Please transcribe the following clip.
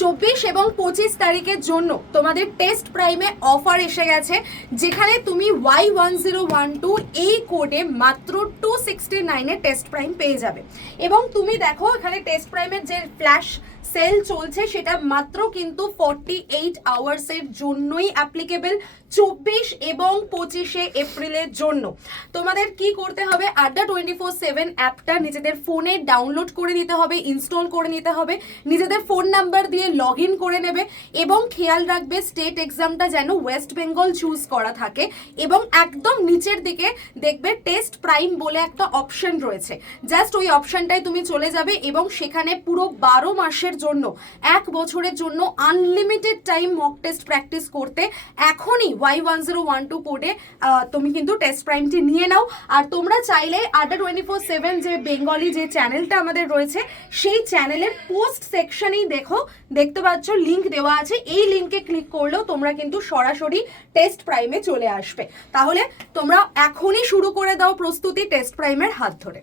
24 এবং 25 তারিখের জন্য তোমাদের টেস্ট প্রাইমে অফার এসে গেছে, যেখানে তুমি Y1012 এই কোডে মাত্র 269 টেস্ট প্রাইম পেয়ে যাবে। এবং তুমি দেখো এখানে টেস্ট প্রাইমের যে ফ্ল্যাশ সেল চলছে সেটা মাত্র কিন্তু 48 আওয়ার্সের জন্যই অ্যাপ্লিকেবল, 24 এবং 25 এপ্রিলের জন্য। তোমাদের কি করতে হবে, আড্ডা 24/7 অ্যাপটা নিজেদের ফোনে ডাউনলোড করে নিতে হবে, ইনস্টল করে নিতে হবে, নিজেদের ফোন নাম্বার দিয়ে লগ ইন করে নেবে এবং খেয়াল রাখবে স্টেট এক্সামটা যেন ওয়েস্ট বেঙ্গল চুজ করা থাকে। এবং একদম নিচের দিকে দেখবে টেস্ট প্রাইম বলে একটা অপশন রয়েছে, জাস্ট ওই অপশনটায় তুমি চলে যাবে এবং সেখানে পুরো 12 মাসের জন্য, 1 বছরের জন্য unlimited time mock test practice করতে এখনই Y1012 কোডে তুমি কিন্তু টেস্ট প্রাইমটি নিয়ে নাও। আর তোমরা চাইলে আড্ডা 24/7 যে বেঙ্গলি যে চ্যানেলটা আমাদের রয়েছে সেই চ্যানেলের পোস্ট সেকশনেই দেখতে পাচ্ছ লিঙ্ক দেওয়া আছে, এই লিঙ্কে ক্লিক করলেও তোমরা কিন্তু সরাসরি টেস্ট প্রাইমে চলে আসবে। তাহলে তোমরা এখনই শুরু করে দাও প্রস্তুতি টেস্ট প্রাইমের হাত ধরে।